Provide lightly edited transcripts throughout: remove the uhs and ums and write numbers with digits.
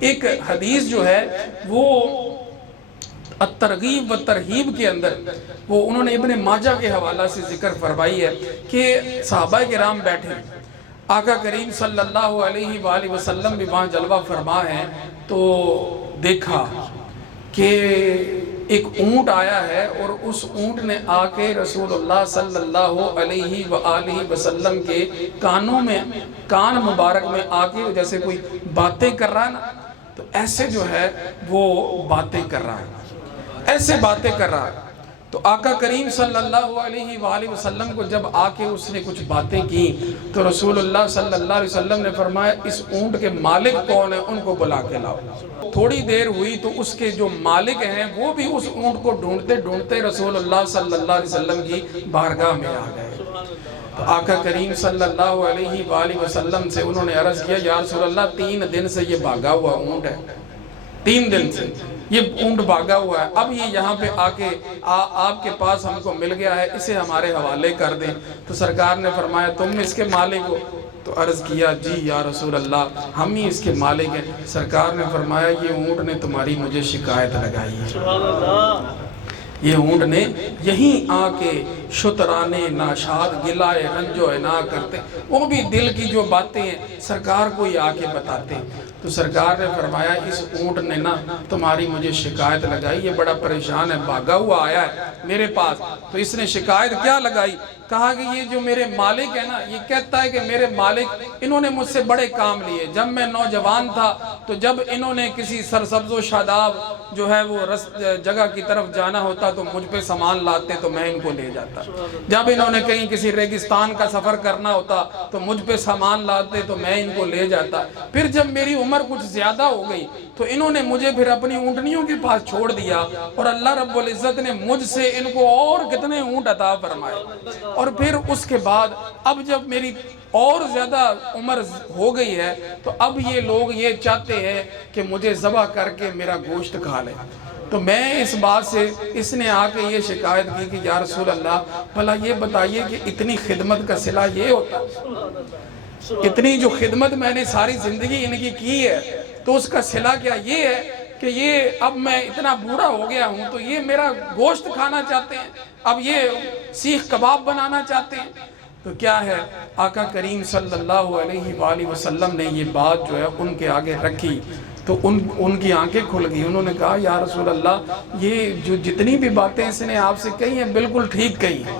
ایک حدیث جو ہے وہ الترغیب و ترہیب کے اندر وہ انہوں نے ابن ماجہ کے حوالہ سے ذکر فرمائی ہے کہ صحابہ کرام بیٹھے، آقا کریم صلی اللہ علیہ وآلہ وسلم بھی وہاں جلوہ فرما ہے، تو دیکھا کہ ایک اونٹ آیا ہے اور اس اونٹ نے آ کے رسول اللہ صلی اللہ علیہ وآلہ وسلم کے کانوں میں، کان مبارک میں آ کے جیسے کوئی باتیں کر رہا ہے نا، تو ایسے جو ہے وہ باتیں کر رہا ہے، ایسے باتیں کر رہا ہے۔ تو آقا کریم صلی اللہ علیہ وآلہ وسلم کو جب آ کے اس نے کچھ باتیں کی تو رسول اللہ صلی اللہ علیہ وسلم نے فرمایا اس اونٹ کے مالک کون ہیں، ان کو بلا کے لاؤ۔ تھوڑی دیر ہوئی تو اس کے جو مالک ہیں وہ بھی اس اونٹ کو ڈھونڈتے ڈھونڈتے رسول اللہ صلی اللہ علیہ وسلم کی بارگاہ میں آ گئے۔ تو آقا کریم صلی اللہ علیہ وآلہ وسلم سے انہوں نے عرض کیا یا رسول اللہ 3 دن سے یہ بھاگا ہوا اونٹ ہے، 3 دن سے یہ اونٹ بھاگا ہوا ہے، اب یہ یہاں پہ آ کے آپ کے پاس ہم کو مل گیا ہے، اسے ہمارے حوالے کر دیں۔ تو سرکار نے فرمایا تم اس کے مالک ہو؟ تو عرض کیا جی یا رسول اللہ ہم ہی اس کے مالک ہیں۔ سرکار نے فرمایا یہ اونٹ نے تمہاری مجھے شکایت لگائی ہے، یہ اونٹ نے یہیں آ کے شترانے ناشاد گلائے رنج و عنا کرتے، وہ بھی دل کی جو باتیں ہیں سرکار کو ہی آ کے بتاتے۔ تو سرکار نے فرمایا اس اونٹ نے نا تمہاری مجھے شکایت لگائی، یہ بڑا پریشان ہے، بھاگا ہوا آیا ہے میرے پاس۔ تو اس نے شکایت کیا لگائی؟ کہا کہ یہ جو میرے مالک ہے نا، یہ کہتا ہے کہ میرے مالک انہوں نے مجھ سے بڑے کام لیے، جب میں نوجوان تھا تو جب انہوں نے کسی سرسبز و شاداب جو ہے وہ جگہ کی طرف جانا ہوتا تو مجھ پہ سامان لاتے تو میں ان کو لے جاتا، جب انہوں نے کہیں کسی ریگستان کا سفر کرنا ہوتا تو مجھ پہ سامان لاتے تو میں ان کو لے جاتا۔ پھر جب میری عمر کچھ زیادہ ہو گئی تو انہوں نے مجھے پھر اپنی اونٹنیوں کے پاس چھوڑ دیا، اور اللہ رب العزت نے مجھ سے ان کو اور کتنے اونٹ عطا فرمائے، اور پھر اس کے بعد اب جب میری اور زیادہ عمر ہو گئی ہے تو اب یہ لوگ یہ چاہتے ہیں کہ مجھے ذبح کر کے میرا گوشت کھا لیں۔ تو میں اس بات سے اس نے آ کے یہ شکایت کی کہ یا رسول اللہ بھلا یہ بتائیے کہ اتنی خدمت کا صلہ یہ ہوتا ہے، اتنی جو خدمت میں نے ساری زندگی ان کی ہے تو اس کا صلہ کیا یہ ہے کہ یہ اب میں اتنا بوڑھا ہو گیا ہوں تو یہ میرا گوشت کھانا چاہتے ہیں، اب یہ سیخ کباب بنانا چاہتے ہیں۔ تو کیا ہے آقا کریم صلی اللہ علیہ وآلہ وسلم نے یہ بات جو ہے ان کے آگے رکھی تو ان کی آنکھیں کھل گئی، انہوں نے کہا یا رسول اللہ یہ جو جتنی بھی باتیں اس نے آپ سے کہی ہیں بالکل ٹھیک کہی ہیں،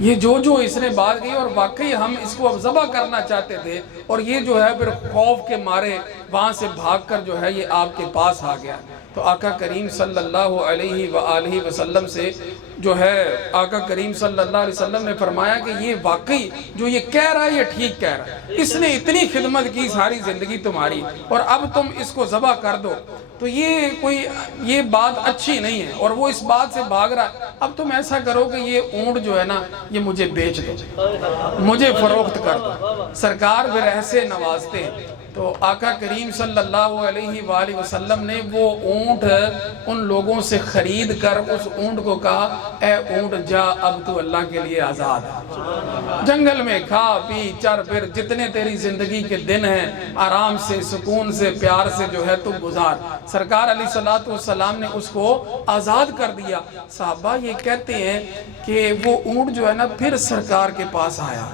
یہ جو اس نے بات کہی اور واقعی ہم اس کو اب ذبح کرنا چاہتے تھے، اور یہ جو ہے پھر خوف کے مارے وہاں سے بھاگ کر جو ہے یہ آپ کے پاس آ گیا۔ تو آقا کریم صلی اللہ علیہ وآلہ وسلم سے جو ہے آقا کریم صلی اللہ علیہ وسلم نے فرمایا کہ یہ واقعی جو یہ کہہ رہا ہے یہ ٹھیک کہہ رہا ہے، اس نے اتنی خدمت کی ساری زندگی تمہاری اور اب تم اس کو ذبح کر دو تو یہ بات اچھی نہیں ہے، اور وہ اس بات سے بھاگ رہا ہے۔ اب تم ایسا کرو کہ یہ اونٹ جو ہے نا یہ مجھے بیچ دو، مجھے فروخت کر دو۔ سرکار پھر ایسے نوازتے ہیں۔ تو آقا کریم صلی اللہ علیہ وآلہ وسلم نے وہ اونٹ ان لوگوں سے خرید کر اس اونٹ کو کہا اے اونٹ جا اب تو اللہ کے لیے آزاد ہے، جنگل میں کھا پی چر پھر جتنے تیری زندگی کے دن ہیں آرام سے سکون سے پیار سے جو ہے تو گزار۔ سرکار علیہ السلام نے اس کو آزاد کر دیا۔ صحابہ یہ کہتے ہیں کہ وہ اونٹ جو ہے نا پھر سرکار کے پاس آیا،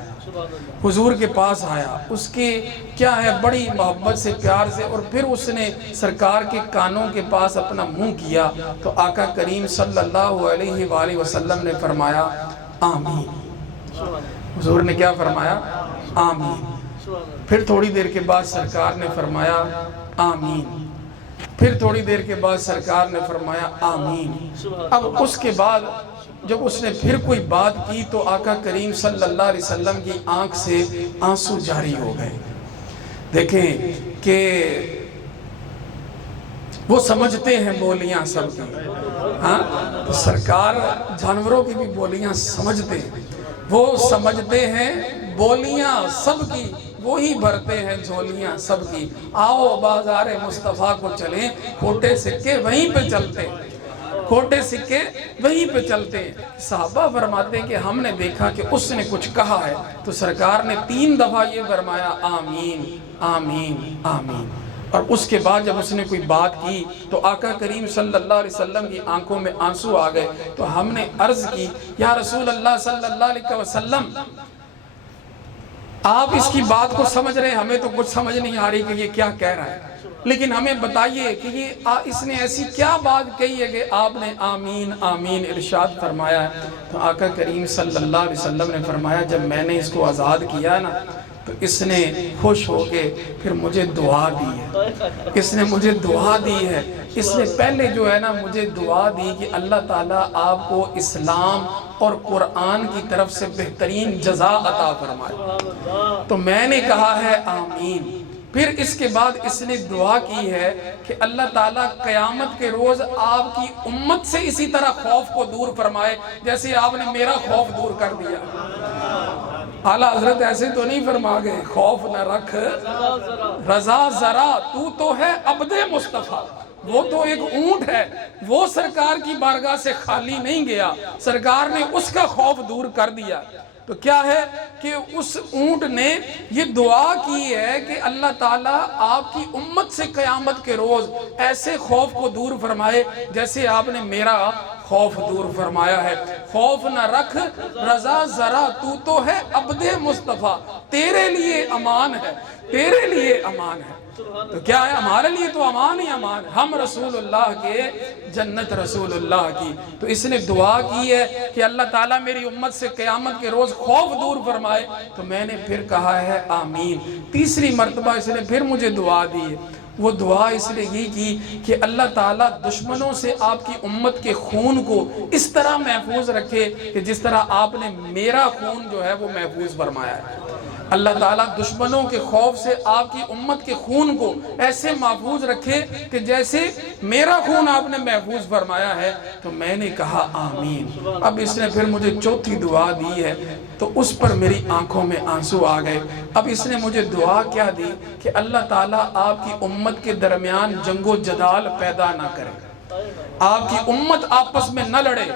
حضور کے پاس آیا، اس کی کیا ہے بڑی محبت سے پیار سے، اور پھر اس نے سرکار کے کانوں کے پاس اپنا منہ کیا تو آقا کریم صلی اللہ علیہ وآلہ وسلم نے فرمایا آمین۔ حضور نے کیا فرمایا؟ آمین۔ پھر تھوڑی دیر کے بعد سرکار نے فرمایا آمین، پھر تھوڑی دیر کے بعد سرکار نے فرمایا آمین۔ اب اس کے بعد جب اس نے پھر کوئی بات کی تو آقا کریم صلی اللہ علیہ وسلم کی آنکھ سے آنسو جاری ہو گئے۔ دیکھیں کہ وہ سمجھتے ہیں بولیاں سب کی، ہاں تو سرکار جانوروں کی بھی بولیاں سمجھتے ہیں، وہ سمجھتے ہیں بولیاں سب کی، وہی بھرتے ہیں جھولیاں سب کی۔ آؤ بازار مصطفیٰ کو چلیں، کھوٹے سکے وہیں پہ چلتے ہیں۔ کھوٹے سکے وہیں پہ چلتے ہیں۔ صحابہ فرماتے ہیں کہ ہم نے دیکھا کہ اس نے کچھ کہا ہے تو سرکار نے 3 دفعہ یہ فرمایا آمین آمین آمین، اور اس کے بعد جب اس نے کوئی بات کی تو آقا کریم صلی اللہ علیہ وسلم کی آنکھوں میں آنسو آ گئے۔ تو ہم نے عرض کی یا رسول اللہ صلی اللہ علیہ وسلم آپ اس کی بات کو سمجھ رہے ہیں، ہمیں تو کچھ سمجھ نہیں آ رہی کہ یہ کیا کہہ رہا ہے، لیکن ہمیں بتائیے کہ یہ اس نے ایسی کیا بات کہی ہے کہ آپ نے آمین آمین ارشاد فرمایا ہے۔ تو آقا کریم صلی اللہ علیہ وسلم نے فرمایا جب میں نے اس کو آزاد کیا ہے نا تو اس نے خوش ہو کے پھر مجھے دعا دی ہے، اس نے مجھے دعا دی ہے، اس نے پہلے جو ہے نا مجھے دعا دی کہ اللہ تعالیٰ آپ کو اسلام اور قرآن کی طرف سے بہترین جزا عطا فرمائے۔ تو میں نے کہا ہے آمین۔ پھر اس کے بعد اس نے دعا کی ہے کہ اللہ تعالیٰ قیامت کے روز آپ کی امت سے اسی طرح خوف کو دور فرمائے جیسے آپ نے میرا خوف دور کر دیا۔ اعلیٰ حضرت ایسے تو نہیں فرما گئے خوف نہ رکھ رضا ذرا، تو ہے عبد مصطفیٰ، وہ تو ایک اونٹ ہے، وہ سرکار کی بارگاہ سے خالی نہیں گیا، سرکار نے اس کا خوف دور کر دیا۔ تو کیا ہے کہ اس اونٹ نے یہ دعا کی ہے کہ اللہ تعالیٰ آپ کی امت سے قیامت کے روز ایسے خوف کو دور فرمائے جیسے آپ نے میرا خوف دور فرمایا ہے۔ خوف نہ رکھ رضا ذرا، تو ہے عبد مصطفیٰ، تیرے لیے امان ہے، تیرے لیے امان ہے۔ تو کیا ہے ہمارے لیے تو امان ہی امان، ہم رسول اللہ کے، جنت رسول اللہ کی۔ تو اس نے دعا کی ہے کہ اللہ تعالیٰ میری امت سے قیامت کے روز خوف دور فرمائے، تو میں نے پھر کہا ہے آمین۔ تیسری مرتبہ اس نے پھر مجھے دعا دی ہے، وہ دعا اس نے یہ کی کہ اللہ تعالیٰ دشمنوں سے آپ کی امت کے خون کو اس طرح محفوظ رکھے کہ جس طرح آپ نے میرا خون جو ہے وہ محفوظ فرمایا ہے۔ اللہ تعالیٰ دشمنوں کے خوف سے آپ کی امت کے خون کو ایسے محفوظ رکھے کہ جیسے میرا خون آپ نے محفوظ فرمایا ہے۔ تو میں نے کہا آمین۔ اب اس نے پھر مجھے چوتھی دعا دی ہے تو اس پر میری آنکھوں میں آنسو آ گئے۔ اب اس نے مجھے دعا کیا دی کہ اللہ تعالیٰ آپ کی امت کے درمیان جنگ و جدال پیدا نہ کرے، آپ کی امت آپس میں نہ لڑے،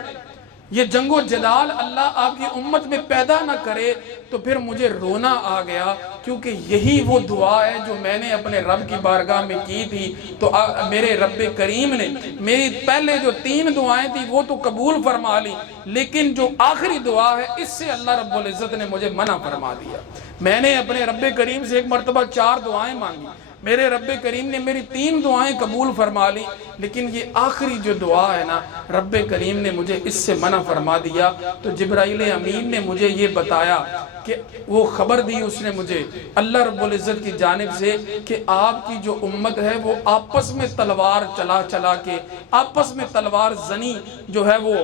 یہ جنگ و جدال اللہ آپ کی امت میں پیدا نہ کرے۔ تو پھر مجھے رونا آ گیا کیونکہ یہی وہ دعا ہے جو میں نے اپنے رب کی بارگاہ میں کی تھی۔ تو میرے رب کریم نے میری پہلے جو 3 دعائیں تھی وہ تو قبول فرما لی، لیکن جو آخری دعا ہے اس سے اللہ رب العزت نے مجھے منع فرما دیا۔ میں نے اپنے رب کریم سے ایک مرتبہ 4 دعائیں مانگی، میرے رب کریم نے میری 3 دعائیں قبول فرما لی، لیکن یہ آخری جو دعا ہے نا رب کریم نے مجھے اس سے منع فرما دیا۔ تو جبرائیل امین نے مجھے یہ بتایا کہ وہ خبر دی اس نے مجھے اللہ رب العزت کی جانب سے کہ آپ کی جو امت ہے وہ آپس میں تلوار چلا کے آپس میں تلوار زنی جو ہے وہ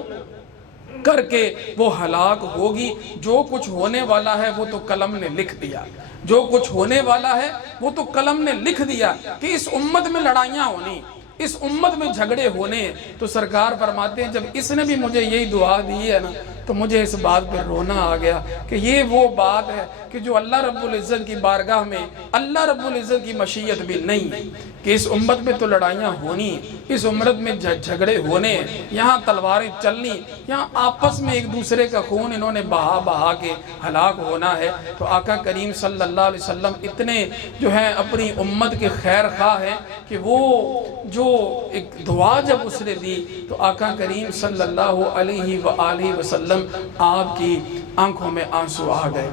کر کے وہ ہلاک ہوگی۔ جو کچھ ہونے والا ہے وہ تو قلم نے لکھ دیا، جو کچھ ہونے والا ہے وہ تو قلم نے لکھ دیا کہ اس امت میں لڑائیاں ہونی، اس امت میں جھگڑے ہونے۔ تو سرکار فرماتے ہیں جب اس نے بھی مجھے یہی دعا دی ہے نا تو مجھے اس بات پہ رونا آ گیا کہ یہ وہ بات ہے کہ جو اللہ رب العزت کی بارگاہ میں اللہ رب العزت کی مشیت بھی نہیں ہے کہ اس امت میں تو لڑائیاں ہونی، اس امت میں جھگڑے ہونے، یہاں تلواریں چلنی، یہاں آپس میں ایک دوسرے کا خون انہوں نے بہا کے ہلاک ہونا ہے۔ تو آقا کریم صلی اللہ علیہ وسلم اتنے جو ہیں اپنی امت کے خیر خواہ ہیں کہ وہ جو ایک دعا جب اس نے دی تو آقا کریم صلی اللہ علیہ وآلہ وسلم آپ کی آنکھوں میں آنسو آ گئے۔